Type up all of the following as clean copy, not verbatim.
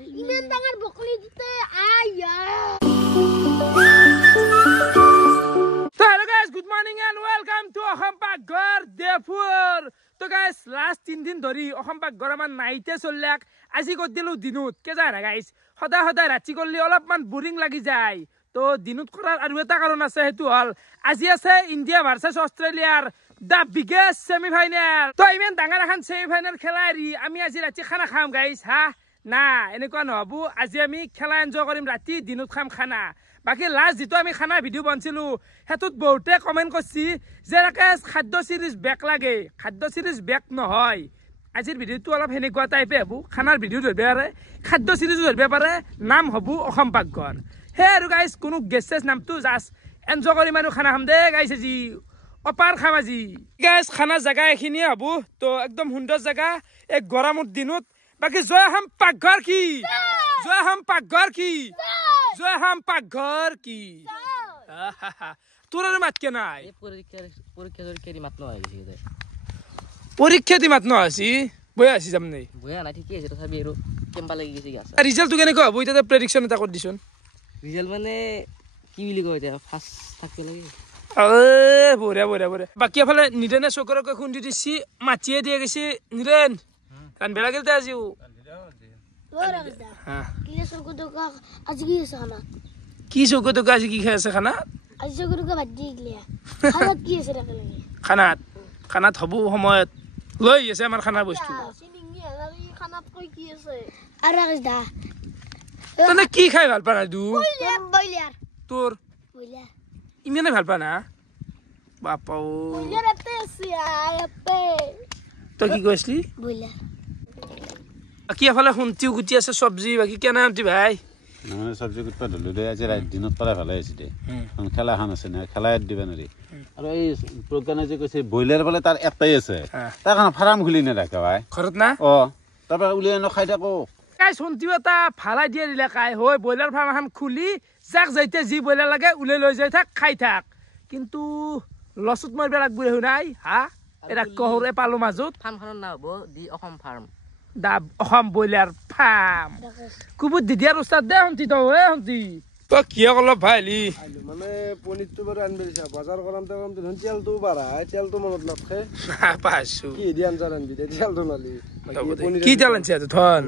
ইমান ডাঙৰ বকলি দিতে আয়া So hello guys, good morning and welcome to Aham Paghar Depur. So guys, last 3 din dhori Aham Paghar man naite chollak aji ko dilu dinut ke jana guys hoda rati korli olopman boring lagi jay to dinut korar aru eta karon ase hetu hol aji ase India versus Australia the biggest semi final to imen dangar khan semi final khelari ami aji rati khana kham guys ha na enekwa nohabu aji ami khela enjoy korim rati dinut kham khana বাকি last যেটো আমি খানা video বনছিলো হেতুত বহুতে comment করছি যে রাকেশ খাদ্য series back লাগে খাদ্য সিরিজ ব্যাক নহয় আজিৰ ভিডিওটো অলপ হেনেকুৱা টাইপে হবু খানাৰ ভিডিও ধৰবে আৰে খাদ্য সিৰিজ ধৰবে পাৰে নাম হবু অসম পাকঘৰ হে আৰু গাইস কোনো গেছেস নামটো জাস্ট এনজয় কৰি মানো খানা খাম দে গাইস আজি অপাৰ খাম আজি গাইস খানা জায়গা এখিনি হবু তো একদম সুন্দৰ জায়গা এক গৰমৰ দিনত বাকি জয় অসম পাকঘৰ কি জয় অসম পাকঘৰ কি জয় অসম পাকঘৰ কি তোৰ মাত কে নাই পরীক্ষা দি মাত নহয় গিছে পরীক্ষা দি মাত নহছি বয়া আছি যাম নাই বয়া নাই ঠিকই আছে তথাপি আৰু কেম্বা লাগি গিছে গাছ ৰিজাল্টটো কেনেকৈ হ'ব ইটা প্ৰেডিকচন এটা কৰি দিছন ৰিজাল্ট মানে কি বুলি কয় এটা ফাৰ্স্ট থাকবে লাগে বঢ়িয়া বাকি এফালে নিৰেনে চকৰকে খুন্দি দিছি মাটিয়ে দিয়ে গেছি নিৰেন কান বেলা গেলতে আজিও কিলে সৰকো দোকা আজি কি আছে খানা কি চকৰটো আজি কি খাই আছে খানা আজি সরকো দোকা বাদ দি গলিয়া খানা কি আছে রাখা লাগে খানাত হবু সময়ত লৈ আছে আমাৰ খানাৰ বস্তু সিনিংনি আলালি খানাত কই কি আছে আৰ ৰাখছ দা তনে কি খাই ভাল পা না দু বইলাৰ তোৰ বইলার ইমানে ভাল পা না বাপাও বইলার এতে আছে আয়তে তই কি কৈছলি বইলার বাকি এফালে শুনতিও গুটি আছে চব্জি বাকি কেনে আনতি ভাই মানে সবজি কুটপা ধলো দে আজি রাত দিনত পৰাই ভালে আছে দে খেলা খান আছে না খেলা দিবা নৰি আৰু এই প্ৰজ্ঞানে যে কৈছে বইলাৰ বলে তাৰ এটাই আছে তাৰ কাৰণে ফাৰ্ম খুলি না ৰাখা ভাই ঘৰত না তাৰপৰা উলিয়াই ন খাই থাকো কাই শুনতিও এটা ভালাই দিয়ে দিলে কাই হয় বইলাৰ ফাৰ্ম এখন খুলি যাক যাইতে যি বইলাৰ লাগে উলাই লৈ যাই থাক খাই থাক কিন্তু লসুত মাৰবে লাগব হে নাই হা এটা কহৰে পালো মাজত ফাৰ্মখনৰ নাম হ'ব দি অসম ফাৰ্ম দা অসম বইলাৰ ফাৰ্ম কুবুত দিদিয়াৰ উস্তাদ দে হন্তি তো হে হন্তি তো কিয় অলপ ভাইলি মানে পনিৰটো বাৰু আনবে দিছা বজাৰ কৰামতে তেলটো বাঢ়া তেলটো মনত নথে পাইছো কি দি আনজাৰ আনবি তেলটো নালি কি তেল আনছে ধন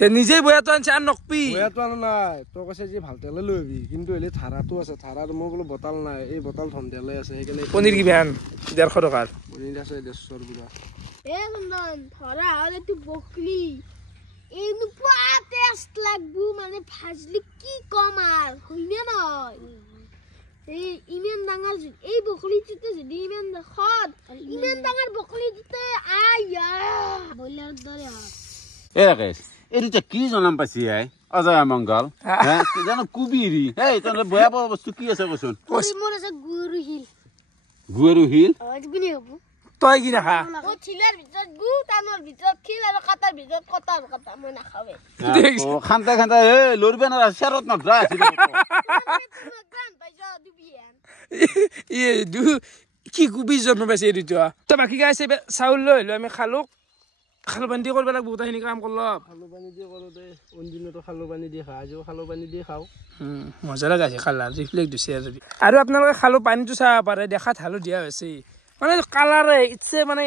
তে নিজে বয়াটো আনছে আন নকপি বয়াটো আন নাই তো কৈছে যে ভাল তেলে লৈ আহিবি কিন্তু এলে ধাৰাটো আছে ধাৰাৰ মই বোলো বটাল নাই এই বটাল ধন তেলে আছে সেইকাৰণে পনিৰ কি বেন 150 টকাৰ পনিৰ আছে 150 গুড়া এ নন্দন ধৰা হলে তুই বকলি এনু পুৰা টেস্ট লাগবো মানে ভাজলি কি কম আৰ হইনে নয় এই ইমান ডাঙৰ এই বকলিটোতে যদি ইমান খদ ইমান ডাঙৰ বকলি দিতে আয়া বইলাৰ দৰে এ ৰাকেশ এইটো কি জনাম পাইছি আই অজয় মংগল হ্যাঁ জানো কুবিৰি এই তনে বয়া বস্তু কি আছে কচোন মোৰ আছে গুৰু হিল আজি বিনি হব তই কি নাখা ও ছিলাৰ ভিতৰত গু তানৰ ভিতৰত খিল আৰু কাটাৰ ভিতৰত কটা মই নাখাৱে ও খান্তা এ লৰবে না চেৰত না ড্ৰাই আছে ইয়ে দু কি কুবি জন্ম পাইছে এইটো তো বাকি গাইছে চাউল লৈ হলো আমি খালো বান্ধি কৰিব লাগিব গোটেইখিনি কাম কৰলক খালো পানী দি কৰো দে অনদিনতো খালো পানী দি খা আজিও খালো পানী দি খাও মজা লাগাছে খালা রিফ্লেক্ট দিছে আৰু আপোনালোকে খালো পানীটো চাব পাৰে দেখাত হালো দিয়া হৈছে মানে কালাৰে ইটছে মানে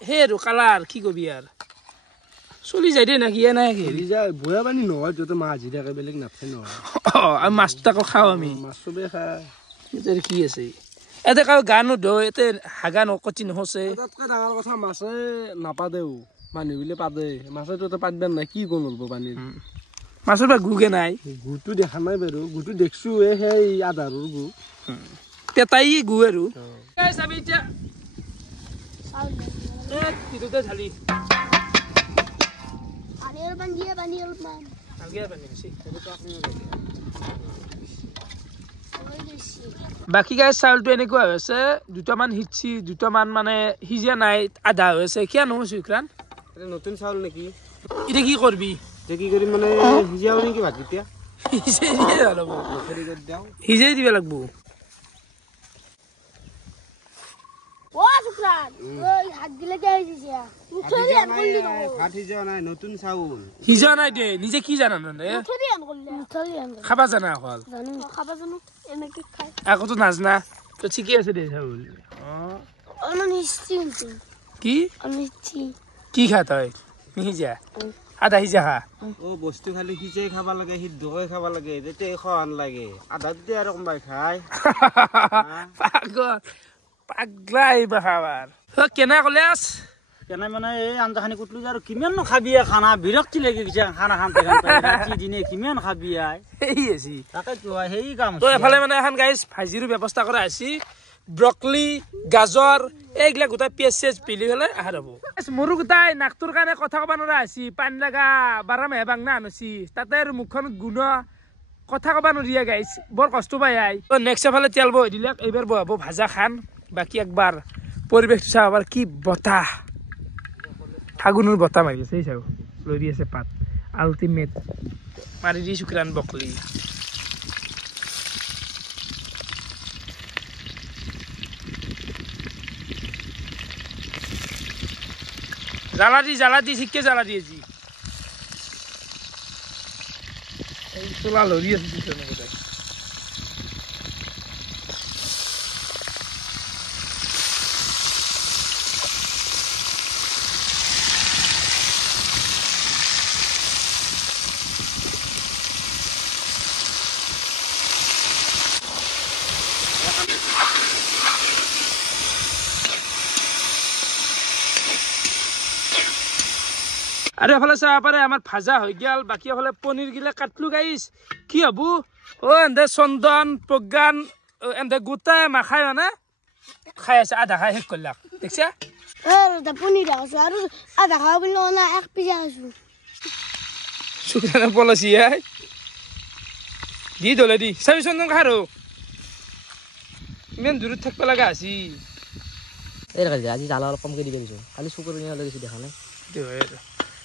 হে আৰু কালাৰ কি কবি আৰ চলি যায় দে না কি নাই হেৰি যায় বয়া পানী নহয় যতে মাছ হাজি থাকে বেলেগ নাথে নহয় আৰু মাছটাকো খাওঁ আমি মাছ চবে খায় এতে কি আছে এতে কাও গানো ধো এতে হাগা নকটি নহছে তাতকৈ ডাঙৰ কথা মাছে নাপাদেও মানুহবিলে পাদে মাছেতো পাতবে নাই কি কোন হলব পানীৰ মাছৰ পৰা গুগে নাই গুটো দেখা নাই বাৰু গুটো দেখছো সেই আধাৰৰ গু পেটাই গু আৰু গাইছ আমি এতিয়া তিটোতে ঢালি আনিৰ পানী অলপমান আগে পানী আছে বাকি গাইছ চাউলটো এনেকুৱা হৈছে দুটামান হিচি দুটামান মানে সিজা নাই আধা হৈছে কিয় নহৈছে ইকৰান নতুন চাউল নেকি এটা কি কৰবি কি কৰি মানে হিজাও নেকি ভাত এতিয়া হিজাই দিব লাগবো ও শুক্ৰান ঐ হাত দিলে কে হইছে মুঠৰি আন করলি না ভাত সিজা নাই নতুন চাউল সিজা নাই দে নিজে কি জানা না মুঠৰি আন কৰলি মুঠৰি আন খাবা জানা অকল জানো খাবা জানো এনেকে খাই আকতো নাজনা তো ঠিকই আছে দে চাউল অনিষ্টি কি অনিষ্টি কি খা তই নিহিজা আধা সিজা খা ও বস্তু খালি সিজাই খাবা লাগে সিদ্ধকৈ খাবা লাগে তেতিয়া খান লাগে আধা দিতে আৰু কোনবাই খাই পাগল পাগলা এইবা খাবাৰ কেনা কলেজ কেনে মানে এই আঞ্জাখানি কুটলো আৰু কিমান খাবি খানা বিৰক্তি লাগি গৈছে খানা খামতে ৰাতি দিনে কিমান খাবি এই আছে তাকে তো সেই কাম তো এফালে মানে এখন গাইজ ভাজিৰো ব্যৱস্থা কৰা আছে ব্ৰকলি গাজৰ এইগিলা গোটাই পিয়াজ চিয়াজ পিলি পেলাই আহাৰ হ'ব মোৰো গোটাই নাকটোৰ কাৰণে কথা ক'ব নোৱাৰা আছি পানী লগা বাৰ মাহে বাংনা আনছি তাতে আৰু মুখখনত গুণ কথা ক'ব নোৱাৰিয়া গাইজ বৰ কষ্ট পাই আই নেক্সট এফালে তেল বহাই দিলে এইবাৰ বহাব ভাজা খান বাকী একবাৰ পৰিৱেশটো চাব এবাৰ কি বতাহ ফাগুনৰ বতাহ মাৰি আছে চাব লৰি আছে পাত আল্টিমেট মাৰি দি শুক্ৰান বকলি জ্বালা দি ঠিককে জ্বালা দিয়েছি এই চোলা লৰি আছে গোটাই আৰু এফালে চাব পাৰে আমাৰ ভাজা হৈ গেল বাকী এফালে পনীৰ গিলা কাটলো গাইছ কি হব ও এন্দে চন্দন প্ৰজ্ঞান এন্দে গোটাই মাখাই মানে খাই আছে আধা খাই শেষ কৰিলাক দেখছা তা পনির আছে আর আধা খাওয়া বললো না এক পিস আসু শুক্রানে পলাছি দি দলে দি চাবি চন্দন খাৰো ইমান দূৰত থাকিব লগা আছি এই ৰাখি আজি জ্বালা অলপ কমকৈ দিব দিছোঁ খালি চকুৰ নিয়ালৈ গৈছোঁ দেখা নাই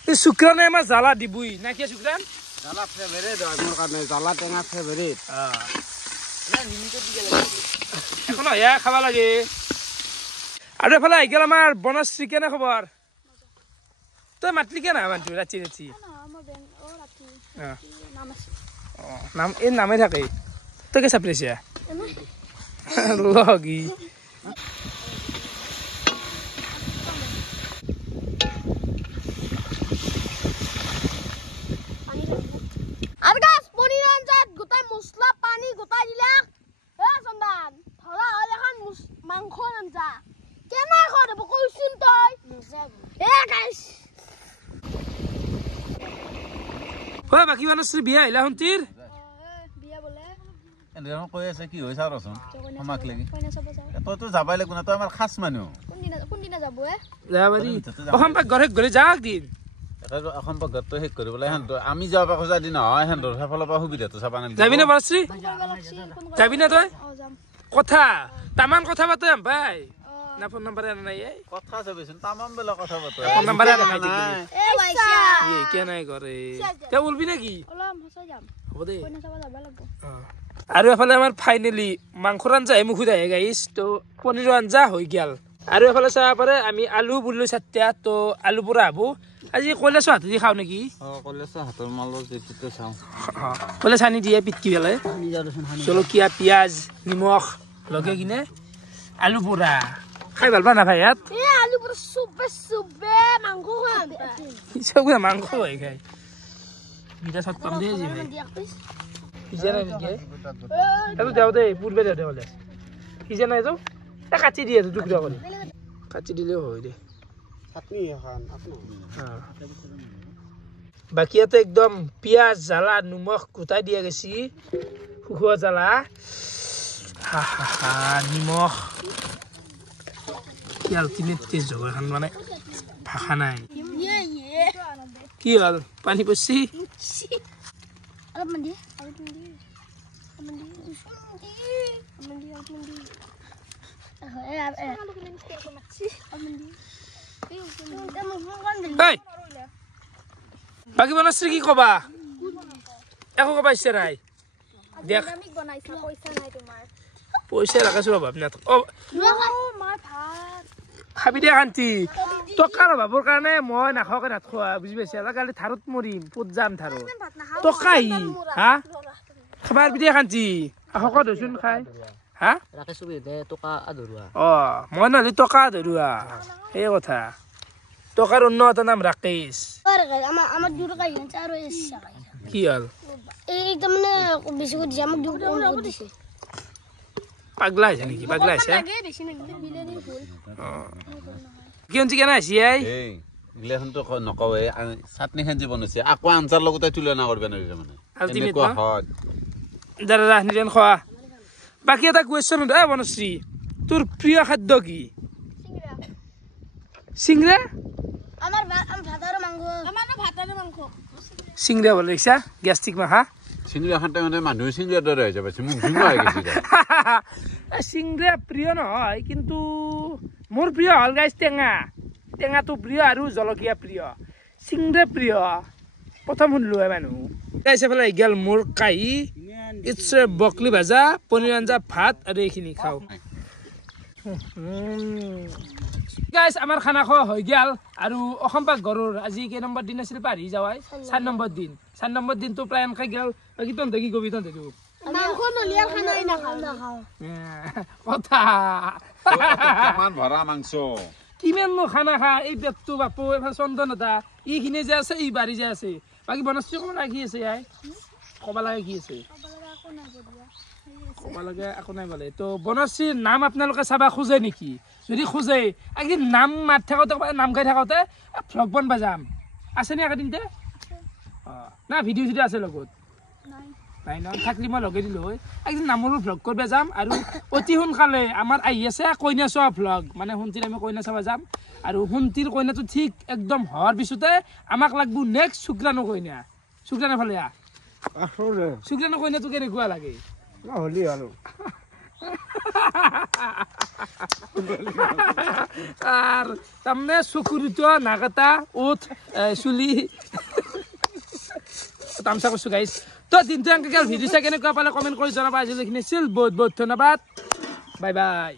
এই শুক্ৰানে আমাৰ জ্বালা দিবই না কি শুক্ৰান জ্বালা ফেভাৰেট হয় মোৰ কাৰণে জ্বালা টেঙা ফেভাৰেট এখন এয়া খাব লাগে আৰু এফালে আহি গেল আমাৰ বনশ্ৰী কেনে খবৰ তই মাতলি কেনে মানুহটো ৰাতি ৰাতি নাম এই নামে থাকে তই কে চাপৰিছে লগি আর গাছ পনির আনজাত গোটাই মশলা পানি গোটাই দিলা এ চন্দান ধরা হল এখন মাংস আনজা কেনা খাব কইছুন তই এ গাইস হয় বাকী বনশ্ৰী বিয়া আহিলা শুনতিৰ বিয়া বলে এনেধৰণৰ কৈ আছে কি হৈছে ৰচোন আমাক লাগি তইতো যাবাই লাগিব না তই আমাৰ খাস মানুহ কোনদিনা যাব যাবাৰি অসম পাক ঘৰে ঘৰে যাওক দিন এখন পগতটো শেষ কৰিবলৈ আমি যাব পৰা খোজা দিন নহয় সেন্দৰ সেইফালৰ পৰা সুবিধাটো চাবা নালাগে যাবি না বনশ্ৰী যাবি না তই কথা তামান কথা পাতে ভাই না ফোন নাম্বাৰ আনা নাই কথা চাবিচোন তামাম বেলা কথা পাতো ফোন নাম্বাৰ আনা নাই এ পয়সা এই কে নাই কৰে তে বলবি নাকি ওলাম হসা যাম হ'ব দে কইনা চাবা যাব লাগব আৰু এফালে আমাৰ ফাইনেলি মাংসৰ আঞ্জা মুখত আহে গাইছ তো পনীৰৰ আঞ্জা হৈ গেল আৰু এফালে চাব পাৰে আমি আলু বুলিলো চাতিয়া তো আলু পুৰা হব আজি কলেজ হাতে দি খাওঁ নেকি কলেজ হাতৰ মালৰ যেটো চাওঁ কলেজ আনি দিয়ে পিটকি পেলাই জলকীয়া পিঁয়াজ নিমখ লগে কিনে আলু পুৰা খাই ভাল পা না ভাই ইয়াত এ আলু পুরো সুবে মাংস খাম চব মাংস হয় খাই বিটা সব কম দিয়ে যাবে সিজা নাই নেকি এটো যাও দে পূর্বে যাও দে বলে সিজা নাই যাও তা কাটি দিয়ে টুকরা করে কাটি দিলেও হয় দে চাটনি এখন আপনি বাকি ইয়াতে একদম পিঁয়াজ জ্বালা নিমখ গোটাই দিয়া গেছি শুকুয়া জ্বালা হা হা হা নিমখ কি আল্টিমেট টেষ্ট হ'ব এখন মানে ভাষা নাই কি হ'ল পানী পৰছি অলপ মান দিয়ে বাকী বনশ্ৰী কি কবা একো কবা ইচ্ছা নাই দেখ পইচা লাগাইছো ৰ'বা আপোনাৰ খাবি দে কান্তি টকাৰ অভাৱৰ কাৰণে মই নাখাওঁকে ভাত খোৱা বুজি পাইছে কালি থাৰত মৰিম পুত যাম থাৰত টকা হা খাবাৰ বিদে কান্তি শকত হৈছোন খাই হা ৰাকেশ টকা আধৰুৱা মই নহ'লে টকা আধৰুৱা সেই কথা টকাৰ অন্য এটা নাম ৰাকেশ আমার দুটো কাজ আছে আর কি হ'ল এইটা মানে বেশি করে দিছে আমাকে দুটো কম দিছে পাগলা আছে নেকি পাগলা আছে লাগে বেশি না কিন্তু বিলেরই ফুল কিয়ন্তি কেনে আছি আই এই ইগলাখনতো নকওয়ে চাটনি খান যে বনাইছে আকৌ আঞ্জাৰ লগতে তুলনা কৰিব নোৱাৰিলে মানে Ultimate এনেকুৱা ন? হয় দাদা নিজন খোৱা বাকী এটা কুৱেশ্যন এ বনশ্ৰী তোৰ প্ৰিয় খাদ্য কি চিংৰা আমাৰ ভাতাৰ মাংস আমাৰ না ভাতাৰ মাংস চিংৰা বলে দেখিছা গ্যাস্ট্ৰিক মাখা চিংৰা খাওঁতে মানে মানুহ চিংৰাৰ দৰে হৈ যাব মোক জুঙা হৈ গৈছে চিংৰা প্ৰিয় নহয় কিন্তু মোৰ প্ৰিয় হ'ল গাইছ টেঙা টেঙাটো প্ৰিয় আৰু জলকীয়া প্ৰিয় চিংৰা প্ৰিয় প্ৰথম শুনিলো মানুহ গাইছ এফালে গেল মোৰ কাহি ইটছ বকলি ভাজা পনীৰ আঞ্জা ভাত আৰু এইখিনি খাওঁ গাইছ আমাৰ খানা খোৱা হৈ গেল আৰু অসম পাকঘৰৰ আজি কেই নম্বৰ দিন আছিল পাহৰি যাৱাই 4 নম্বৰ দিনটো প্ৰায় এনেকৈ গেল বাকী তহঁতে কি কবি তহঁতে মাংস নলিয়াৰ খানাই না খাও কথা কিমান ভৰা মাংস কিমাননো খানা খা এই পেটটো বাপু এফালে চন্দন এটা এইখিনি যে আছে এই বাৰী যে আছে বাকী বনশ্ৰী ক'ব লাগে কি আছে আই ক'ব লাগে কি আছে ক'ব লাগে একো নাই বোলে তো বনশ্ৰীৰ নাম আপোনালোকে চাবা খোজে নেকি যদি খোজে একদিন নাম মাত থাকোঁতে নাম গাই থাকোঁতে ভ্লগ বনবা যাম আছেনে একেদিনতে না ভিডিঅ' চিডিঅ' আছে লগত নাই ন থাকলি মই লগাই দিলোঁ হয় একদিন নামৰো ভ্লগ কৰিব যাম আৰু অতি সোনকালে আমাৰ আহি আছে কইনা চোৱা ভ্লগ মানে সোণটিৰ আমি কইনা চাব যাম আৰু সোণটিৰ কইনাটো ঠিক একদম হোৱাৰ পিছতে আমাক লাগব নেক্সট শুক্ৰাণু কইনা শুক্ৰাণু ফালে শুক্ৰাণু কইনাটো কেনেকুৱা লাগে হ'লি আৰু আৰ তামনে চকুৰিতো নাগাতা উঠ চুলি তামসা কৰছো গাইস তো দিনটো এনেকৈ ভিডিঅ' চাই কেনেকুৱা পালে কমেণ্ট কৰি জনাবা আজিলৈকে বহুত বহুত ধন্যবাদ বাই বাই